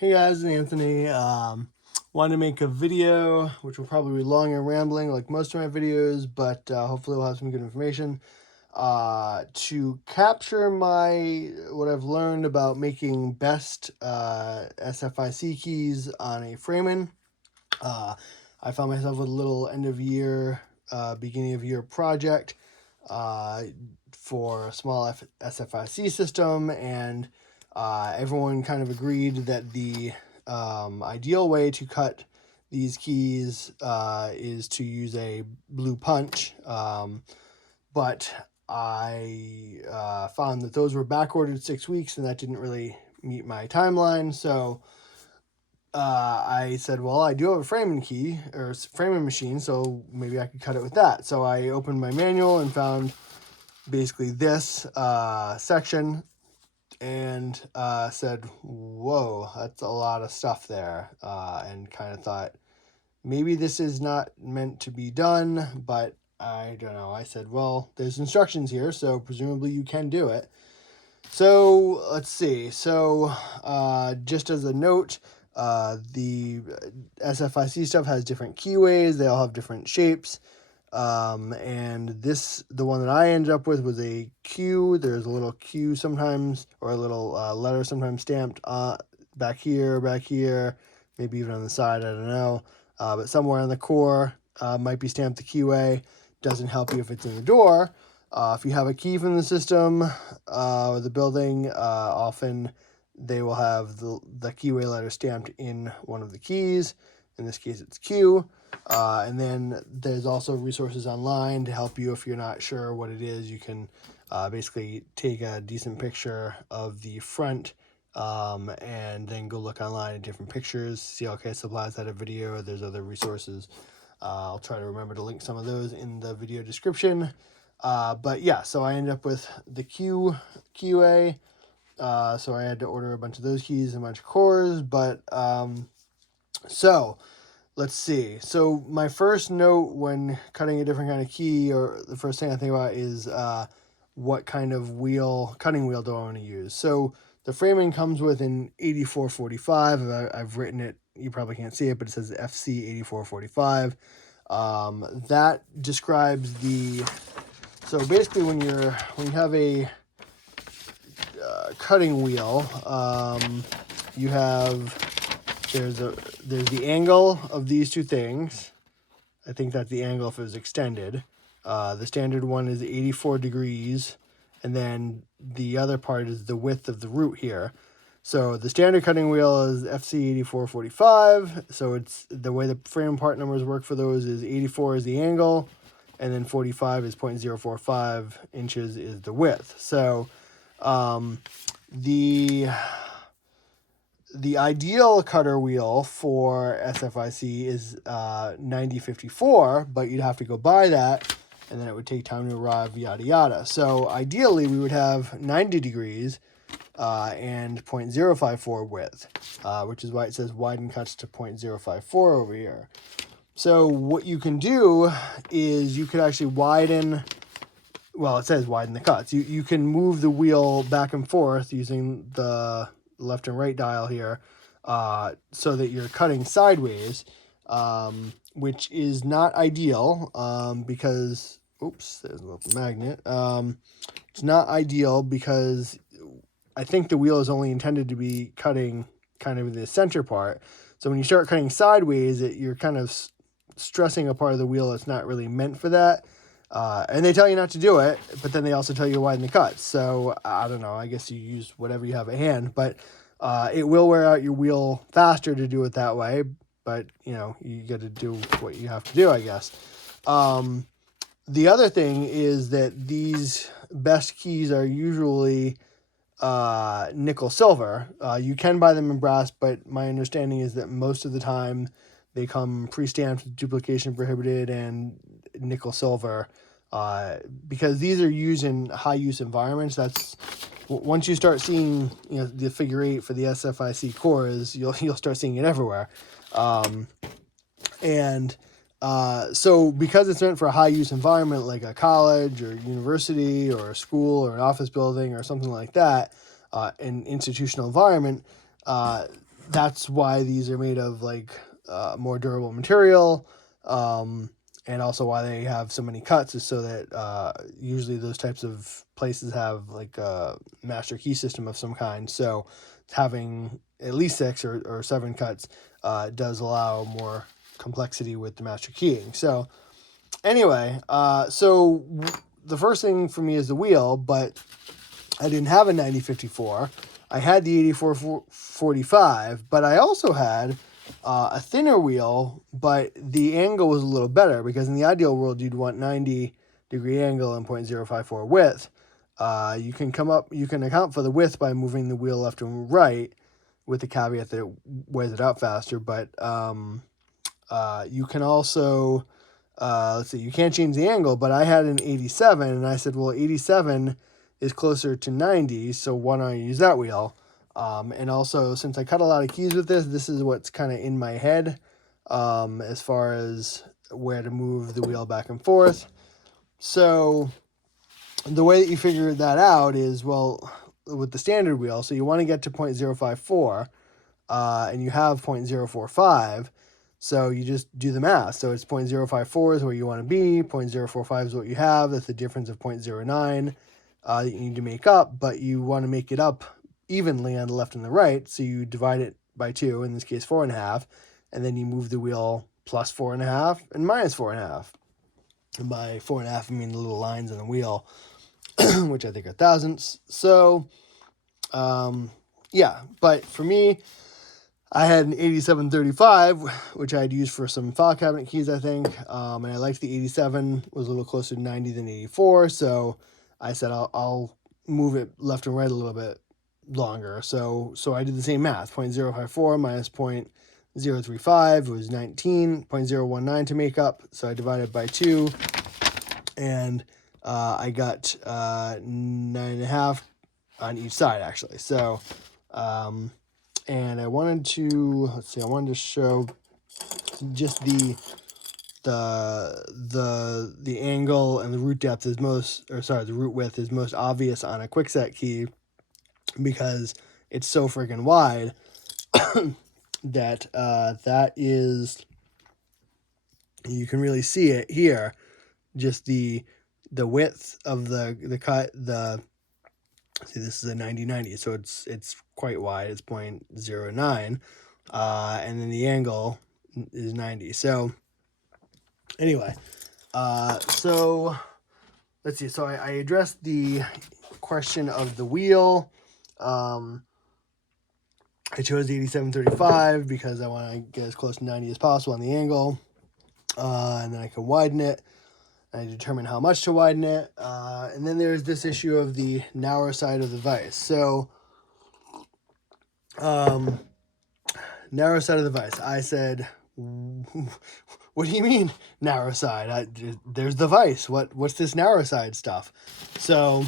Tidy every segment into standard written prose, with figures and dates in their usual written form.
Hey guys, it's Anthony. Wanted to make a video, which will probably be long and rambling like most of my videos, but hopefully we'll have some good information to capture what I've learned about making best SFIC keys on a Framon. I found myself with a little end of year, beginning of year project for a small SFIC system, and everyone kind of agreed that the ideal way to cut these keys is to use a blue punch, but I found that those were backordered 6 weeks, and that didn't really meet my timeline. So I said, well, I do have a framing key or framing machine, so maybe I could cut it with that. So I opened my manual and found basically this section and said, whoa, that's a lot of stuff there, and kind of thought maybe this is not meant to be done, but I don't know. I said, well, there's instructions here, so presumably you can do it. So let's see. So just as a note, the SFIC stuff has different keyways. They all have different shapes. And the one that I ended up with was a Q. There's a little Q sometimes, or a little letter sometimes stamped back here, maybe even on the side, I don't know. But somewhere on the core might be stamped the QA. Doesn't help you if it's in the door. If you have a key from the system or the building, often they will have the keyway letter stamped in one of the keys. In this case, it's Q. And then there's also resources online to help you if you're not sure what it is. You can basically take a decent picture of the front and then go look online at different pictures. CLK Supplies had a video. There's other resources. I'll try to remember to link some of those in the video description. But yeah, so I ended up with the QA. So I had to order a bunch of those keys and a bunch of cores. But so let's see. So my first note when cutting a different kind of key, or the first thing I think about is what kind of cutting wheel do I want to use. So the framing comes with an 8445. I've written it. You probably can't see it, but it says FC 8445. That describes so basically when you have a cutting wheel, you have there's the angle of these two things. I think that's the angle if it was extended. The standard one is 84 degrees, and then the other part is the width of the root here. So the standard cutting wheel is FC 8445. So it's the way the frame part numbers work for those is 84 is the angle, and then 45 is 0.045 inches is the width. So the ideal cutter wheel for SFIC is 9054, but you'd have to go buy that, and then it would take time to arrive, yada yada. So ideally we would have 90 degrees and 0.054 width, which is why it says widen cuts to 0.054 over here. So what you can do is you could actually widen, well, it says widen the cuts. You can move the wheel back and forth using the left and right dial here, so that you're cutting sideways, which is not ideal, because, oops, there's a little magnet. It's not ideal because I think the wheel is only intended to be cutting kind of the center part. So when you start cutting sideways, you're kind of stressing a part of the wheel that's not really meant for that. And they tell you not to do it, but then they also tell you to widen the cuts. So I don't know, I guess you use whatever you have at hand, but it will wear out your wheel faster to do it that way. But you know, you got to do what you have to do, I guess. The other thing is that these best keys are usually nickel silver. You can buy them in brass, but my understanding is that most of the time they come pre-stamped with duplication prohibited and nickel silver, because these are used in high use environments. That's once you start seeing, you know, the figure 8 for the SFIC cores, you'll start seeing it everywhere. So because it's meant for a high use environment like a college or university or a school or an office building or something like that, an institutional environment, that's why these are made of like more durable material, and also why they have so many cuts is so that usually those types of places have like a master key system of some kind. So having at least 6 or 7 cuts does allow more complexity with the master keying. So anyway, so the first thing for me is the wheel, but I didn't have a 9054. I had the 8445, but I also had a thinner wheel, but the angle was a little better because in the ideal world, you'd want 90-degree angle and 0.054 width. You can account for the width by moving the wheel left and right with the caveat that it wears it out faster, but you can also, let's see, you can't change the angle, but I had an 87, and I said, well, 87 is closer to 90, so why don't I use that wheel? And also, since I cut a lot of keys with this is what's kind of in my head as far as where to move the wheel back and forth. So the way that you figure that out is, well, with the standard wheel, so you want to get to 0.054, and you have 0.045, so you just do the math. So it's 0.054 is where you want to be, 0.045 is what you have, that's the difference of 0.09 that you need to make up, but you want to make it up evenly on the left and the right, so you divide it by 2, in this case 4.5, and then you move the wheel plus 4.5 and minus 4.5. And by 4.5, I mean the little lines on the wheel, which I think are thousandths. So, yeah, but for me, I had an 8735, which I'd used for some file cabinet keys, I think, and I liked the 87, was a little closer to 90 than 84, so I said I'll move it left and right a little bit longer. So I did the same math. 0.054 minus 0.035 was 19, 0.019 to make up. So I divided by 2, and I got 9.5 on each side, actually. So, and I wanted to, I wanted to show just the angle and the root depth is the root width is most obvious on a quickset key because it's so freaking wide that that is, you can really see it here, just the width of the cut. See, this is a 90-90, so it's quite wide. It's 0.09, and then the angle is 90. So anyway, so let's see. So I addressed the question of the wheel. I chose the 8735 because I want to get as close to 90 as possible on the angle, and then I can widen it. I determine how much to widen it, and then there's this issue of the narrow side of the vise. So, narrow side of the vise. I said, what do you mean narrow side? There's the vise. What's this narrow side stuff? So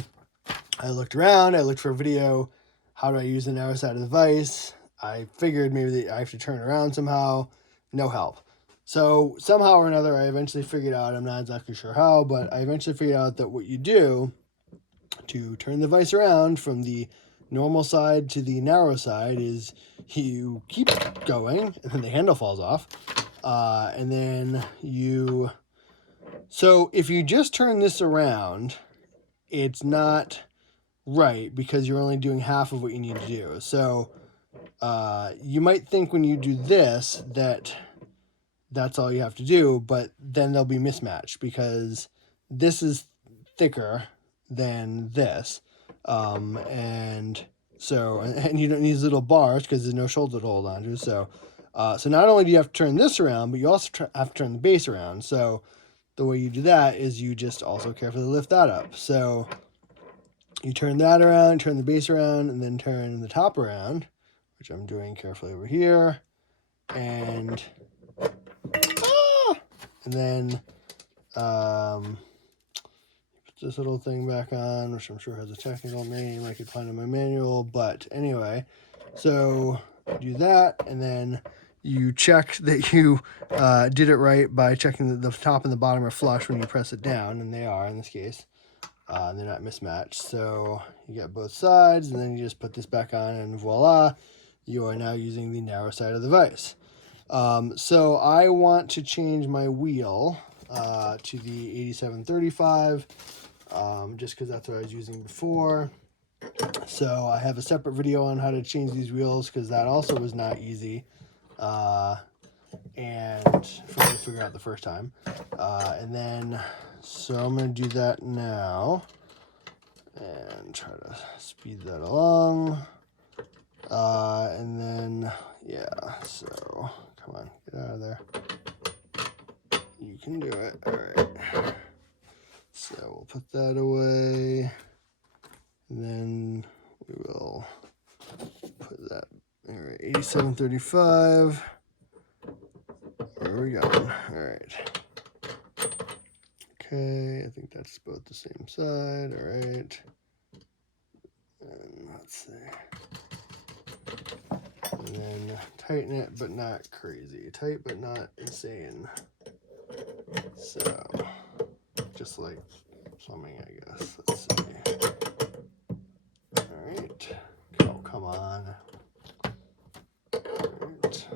I looked around. I looked for a video. How do I use the narrow side of the vise? I figured maybe I have to turn it around somehow. No help. So somehow or another, I eventually figured out, I'm not exactly sure how, but I eventually figured out that what you do to turn the vise around from the normal side to the narrow side is you keep going, and then the handle falls off, and then so if you just turn this around, it's not right because you're only doing half of what you need to do. So you might think when you do this that that's all you have to do, but then they'll be mismatched because this is thicker than this. And you don't need these little bars because there's no shoulder to hold on to. So not only do you have to turn this around, but you also have to turn the base around. So the way you do that is you just also carefully lift that up. So you turn that around, turn the base around, and then turn the top around, which I'm doing carefully over here. And then put this little thing back on, which I'm sure has a technical name I could find in my manual. But anyway, so do that, and then you check that you did it right by checking that the top and the bottom are flush when you press it down, and they are in this case. They're not mismatched. So you get both sides, and then you just put this back on, and voila, you are now using the narrow side of the vise. So I want to change my wheel to the 8735, just because that's what I was using before. So I have a separate video on how to change these wheels, because that also was not easy and for me to figure out the first time. And then, so I'm going to do that now and try to speed that along. And then, yeah, so come on, get out of there. You can do it. All right. So we'll put that away. And then we will put that, all right, 8735. Where are we going? All right. Okay, I think that's both the same side. All right. And let's see. And then tighten it, but not crazy. Tight, but not insane. So, just like plumbing, I guess. Let's see. All right. Oh, come on. All right.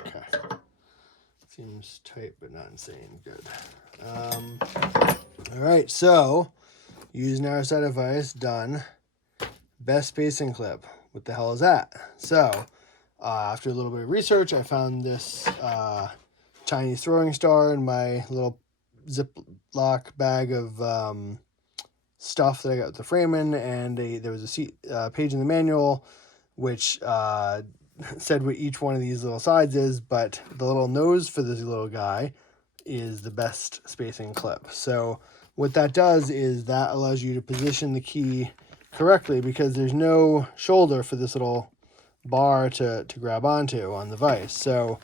Okay. Seems tight, but not insane. Good. All right. So, use narrow side of vise. Done. Best spacing clip. What the hell is that? So, after a little bit of research, I found this Chinese throwing star in my little Ziploc bag of stuff that I got with the Framon, and there was a page in the manual which said what each one of these little sides is, but the little nose for this little guy is the best spacing clip. So what that does is that allows you to position the key correctly, because there's no shoulder for this little bar to grab onto on the vise. So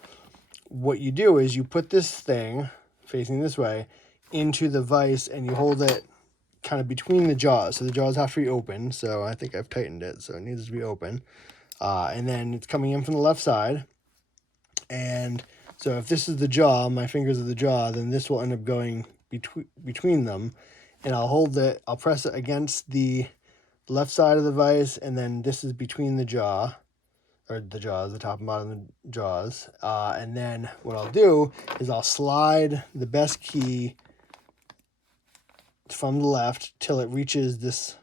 what you do is you put this thing facing this way into the vise, and you hold it kind of between the jaws. So the jaws have to be open. So I think I've tightened it, so it needs to be open. And then it's coming in from the left side. And so if this is the jaw, my fingers are the jaw, then this will end up going between them. And I'll hold it, I'll press it against the left side of the vise, and then this is between the jaw, or the jaws, the top and bottom of the jaws. And then what I'll do is I'll slide the best key from the left till it reaches this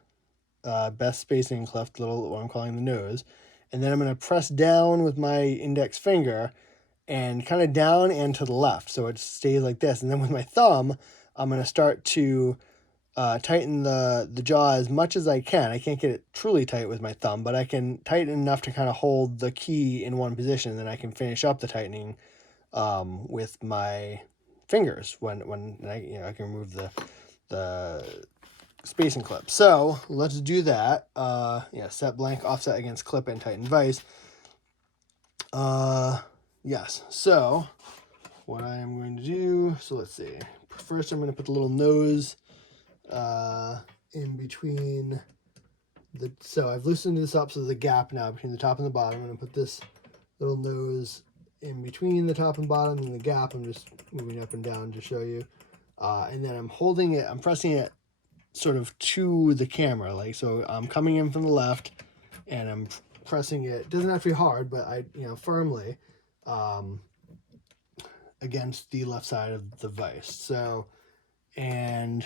best spacing cleft, little, what I'm calling the nose. And then I'm going to press down with my index finger and kind of down and to the left, so it stays like this. And then with my thumb, I'm going to start to tighten the jaw as much as I can. I can't get it truly tight with my thumb, but I can tighten enough to kind of hold the key in one position, and then I can finish up the tightening with my fingers when I can remove the spacing clip. So let's do that. Set blank, offset against clip, and tighten vise. Yes. So what I am going to do, so let's see. First, I'm going to put the little nose in between so I've loosened this up, so there's a gap now between the top and the bottom. I'm going to put this little nose in between the top and bottom and the gap. I'm just moving up and down to show you. And then I'm holding it, I'm pressing it sort of to the camera, like, so I'm coming in from the left and I'm pressing it. It doesn't have to be hard, but firmly against the left side of the vise. So the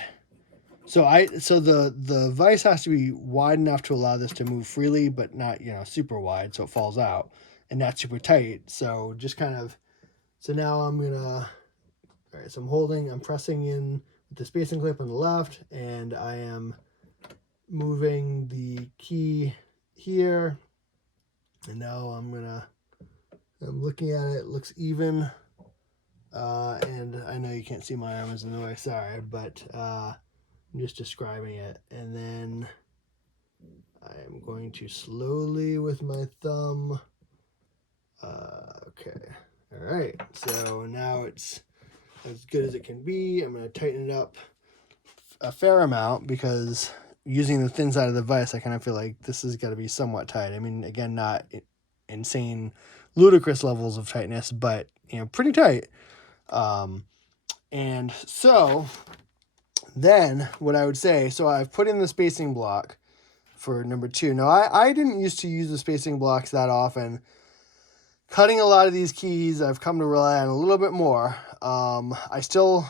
vise has to be wide enough to allow this to move freely, but not, super wide, so it falls out, and not super tight. So just kind of, so now I'm gonna, all right, so I'm pressing in with the spacing clip on the left, and I am moving the key here, and now I'm looking at it, looks even, and I know you can't see my arm is in the way, sorry, but I'm just describing it. And then I'm going to slowly with my thumb, okay, all right, so now it's as good as it can be. I'm going to tighten it up a fair amount, because using the thin side of the vise, I kind of feel like this has got to be somewhat tight. I mean, again, not insane, ludicrous levels of tightness, but, pretty tight. And so then what I would say, so I've put in the spacing block, for number 2. Now, I didn't used to use the spacing blocks that often. Cutting a lot of these keys, I've come to rely on a little bit more. I still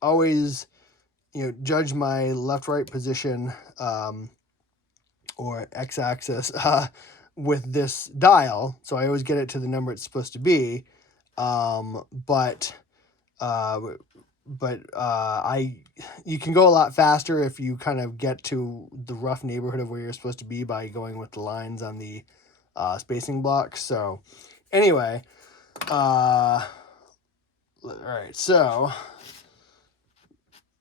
always, judge my left-right position, or x-axis, with this dial. So I always get it to the number it's supposed to be. But you can go a lot faster if you kind of get to the rough neighborhood of where you're supposed to be by going with the lines on the spacing blocks. So anyway, all right, so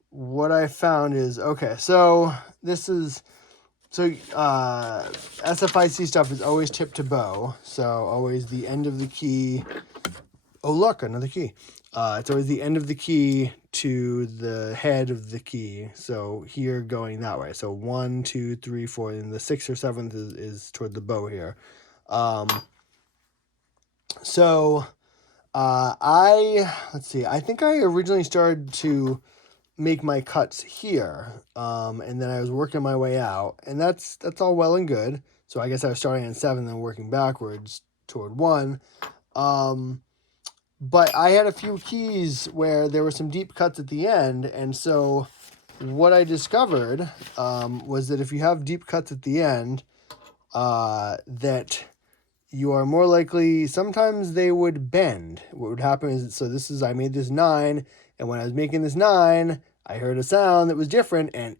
what I found is, okay, so this is, SFIC stuff is always tip to bow, so always the end of the key. Oh, look, another key. It's always the end of the key to the head of the key. So here going that way. So 1, 2, 3, 4, and the 6th or 7th is toward the bow here. Let's see. I think I originally started to make my cuts here, and then I was working my way out, and that's all well and good. So I guess I was starting at 7 and then working backwards toward 1. But I had a few keys where there were some deep cuts at the end, and so what I discovered was that if you have deep cuts at the end, that you are more likely, sometimes they would bend. What would happen is, so I made this 9, and when I was making this 9, I heard a sound that was different, and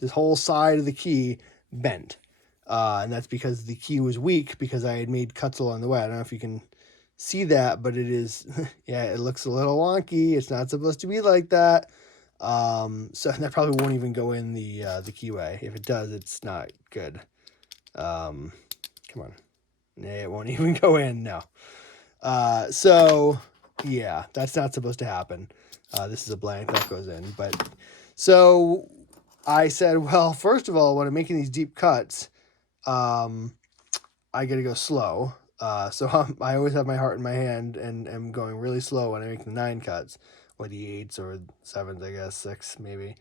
this whole side of the key bent. And that's because the key was weak, because I had made cuts along the way. I don't know if you can see that, but it is, yeah, it looks a little wonky. It's not supposed to be like that. So that probably won't even go in the keyway. If it does, it's not good. Come on. It won't even go in, no. So yeah, that's not supposed to happen. This is a blank that goes in. But so I said, well, first of all, when I'm making these deep cuts, I got to go slow. So I always have my heart in my hand and am going really slow when I make the 9 cuts, or the 8s or 7s, I guess, 6 maybe.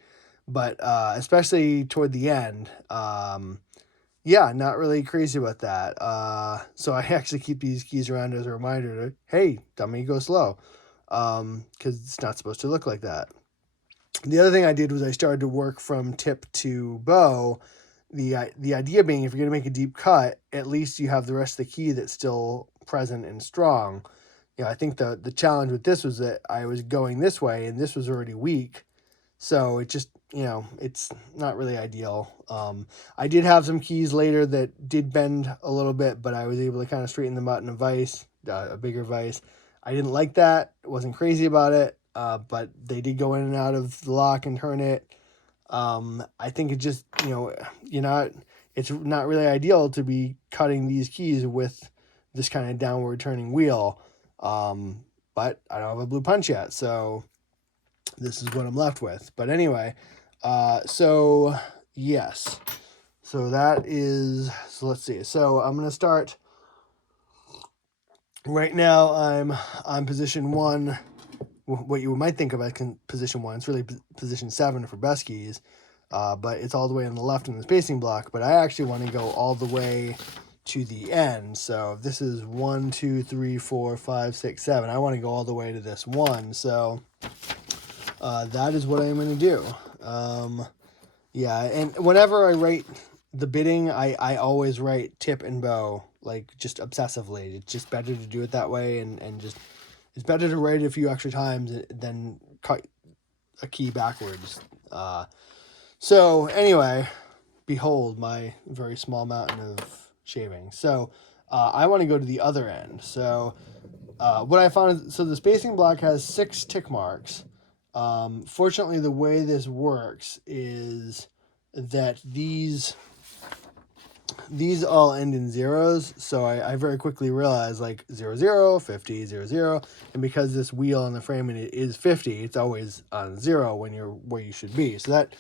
But especially toward the end, yeah, not really crazy about that. So I actually keep these keys around as a reminder to, hey, dummy, go slow, because it's not supposed to look like that. The other thing I did was I started to work from tip to bow. The idea being, if you're going to make a deep cut, at least you have the rest of the key that's still present and strong. I think the challenge with this was that I was going this way, and this was already weak. So it just, it's not really ideal. I did have some keys later that did bend a little bit, but I was able to kind of straighten them out in a vise, a bigger vise. I didn't like that. Wasn't crazy about it, but they did go in and out of the lock and turn it. I think it just, it's not really ideal to be cutting these keys with this kind of downward turning wheel. But I don't have a blue punch yet, so this is what I'm left with. But anyway, so yes, so that is, so let's see. So I'm going to start right now. I'm on position 1. What you might think of as position 1, it's really position 7 for best keys, but it's all the way on the left in the spacing block. But I actually want to go all the way to the end. So if this is 1, 2, 3, 4, 5, 6, 7, I want to go all the way to this 1. So that is what I'm going to do. Yeah, and whenever I write the bidding, I always write tip and bow, like just obsessively. It's just better to do it that way, and just, it's better to write it a few extra times than cut a key backwards. So anyway, behold my very small mountain of shaving. So I want to go to the other end. So what I found is, so the spacing block has 6 tick marks. Fortunately, the way this works is that these all end in zeros, so I very quickly realized, like, 0, 0, 50, 0, 0, and because this wheel on the framing is 50, it's always on 0 when you're where you should be. So that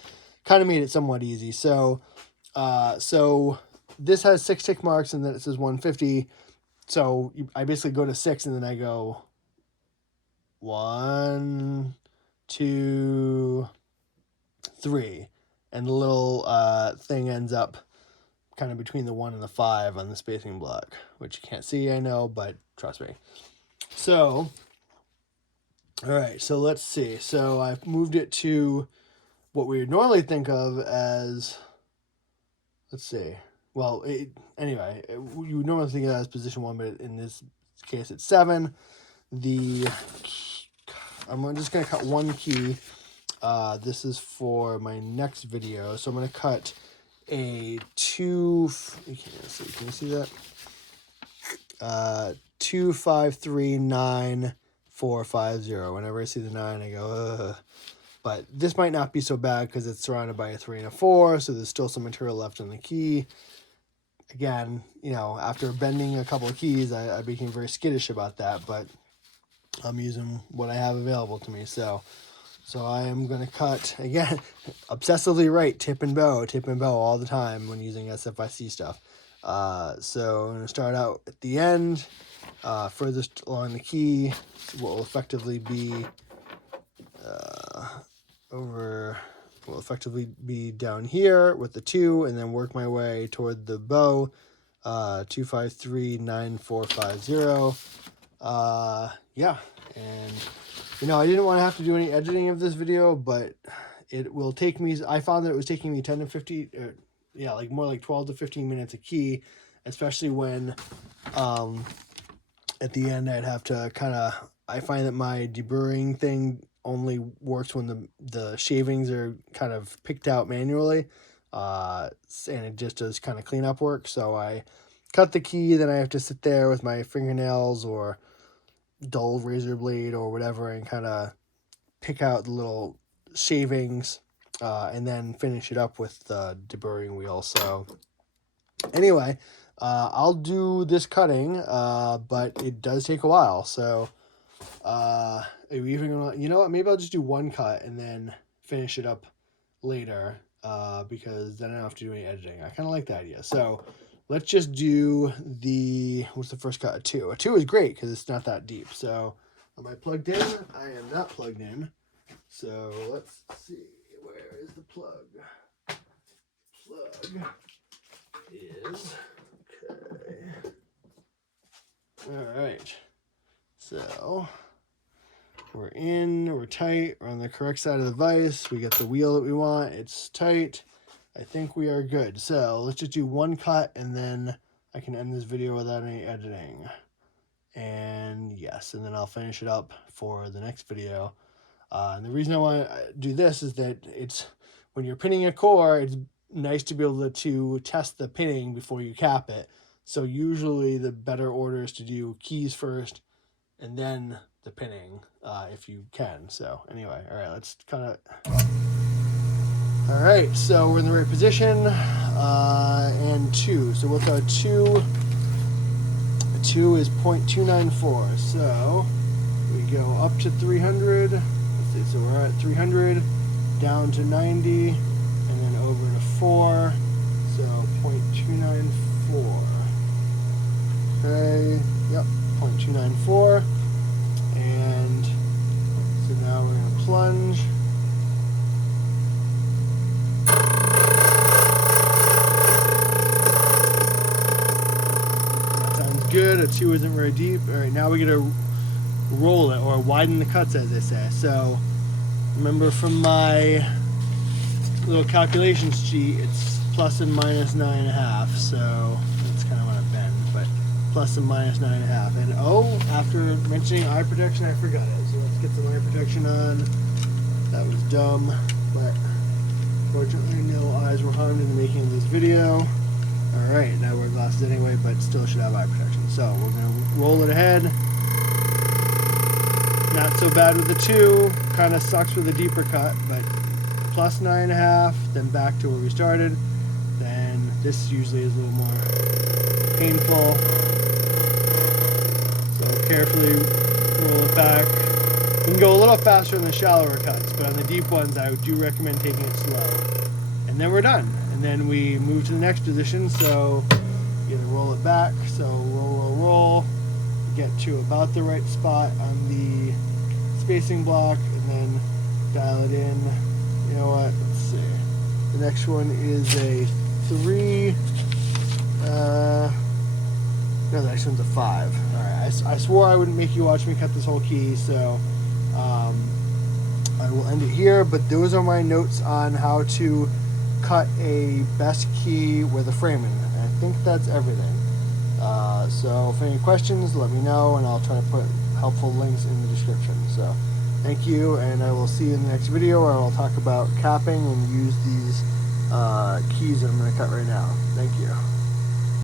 kind of made it somewhat easy. So this has 6 tick marks, and then it says 150. So I basically go to 6, and then I go 1, 2, 3, and the little thing ends up kind of between the 1 and the 5 on the spacing block, which you can't see, I know, but trust me. So, all right, so let's see. So I've moved it to what we would normally think of as, let's see. Well, anyway, you would normally think of it as position 1, but in this case, it's 7. I'm just going to cut one key. This is for my next video. So I'm going to cut a 2, you can't see, can you see that? 2, 5, 3, 9, 4, 5, 0. Whenever I see the 9, I go, ugh. But this might not be so bad because it's surrounded by a 3 and a 4, so there's still some material left on the key. Again, you know, after bending a couple of keys, I became very skittish about that, but I'm using what I have available to me. So I am going to cut, again, obsessively right, tip and bow all the time when using SFIC stuff. So I'm going to start out at the end, furthest along the key, what will effectively be down here with the 2, and then work my way toward the bow. 2, 5, 3, 9, 4, 5, 0. Yeah, and you know, I didn't want to have to do any editing of this video, but it will take me, I found that it was taking me 10 to 15, yeah, like more like 12 to 15 minutes a key, especially when at the end I'd have to I find that my deburring thing only works when the shavings are kind of picked out manually, and it just does kind of cleanup work. So I cut the key, then I have to sit there with my fingernails or dull razor blade or whatever and kind of pick out the little shavings, and then finish it up with the deburring wheel. So anyway, I'll do this cutting, but it does take a while. So are we even gonna, you know what, maybe I'll just do one cut and then finish it up later, because then I don't have to do any editing. I kind of like the idea. So let's just do what's the first cut? A 2. A 2 is great because it's not that deep. So am I plugged in? I am not plugged in. So let's see, where is the plug? Plug is, okay. All right. So we're in, we're tight, we're on the correct side of the vise. We got the wheel that we want, it's tight. I think we are good. So let's just do one cut and then I can end this video without any editing. And yes, and then I'll finish it up for the next video. And the reason I want to do this is that it's, when you're pinning a core, it's nice to be able to test the pinning before you cap it. So usually the better order is to do keys first and then the pinning, if you can. So anyway, all right, let's kind of... All right, so we're in the right position, and 2. So what's our 2? 2 is 0.294. So we go up to 300. Let's see, so we're at 300, down to 90, and then over to 4. So 0.294. Okay, yep, 0.294. And so now we're going to plunge. Good. A 2 isn't very deep. All right, now we get to roll it or widen the cuts, as they say. So remember from my little calculation sheet, it's plus and minus 9.5. So that's kind of what I bend, but plus and minus 9.5. And oh, after mentioning eye protection, I forgot it. So let's get some eye protection on. That was dumb, but fortunately no eyes were harmed in the making of this video. Alright, now I wear glasses anyway, but still should have eye protection. So we're going to roll it ahead. Not so bad with the 2. Kind of sucks with a deeper cut, but plus 9.5, then back to where we started. Then this usually is a little more painful. So carefully roll it back. You can go a little faster in the shallower cuts, but on the deep ones I do recommend taking it slow. And then we're done. And then we move to the next position, so you gotta roll it back. So roll, get to about the right spot on the spacing block, and then dial it in. You know what, let's see. The next one is a 3, No, the next one's a 5. Alright, I swore I wouldn't make you watch me cut this whole key, so I will end it here, but those are my notes on how to cut a best key with a Framon. I think that's everything. So if any questions, let me know, and I'll try to put helpful links in the description. So thank you, and I will see you in the next video where I'll talk about capping and use these keys that I'm going to cut right now. Thank you.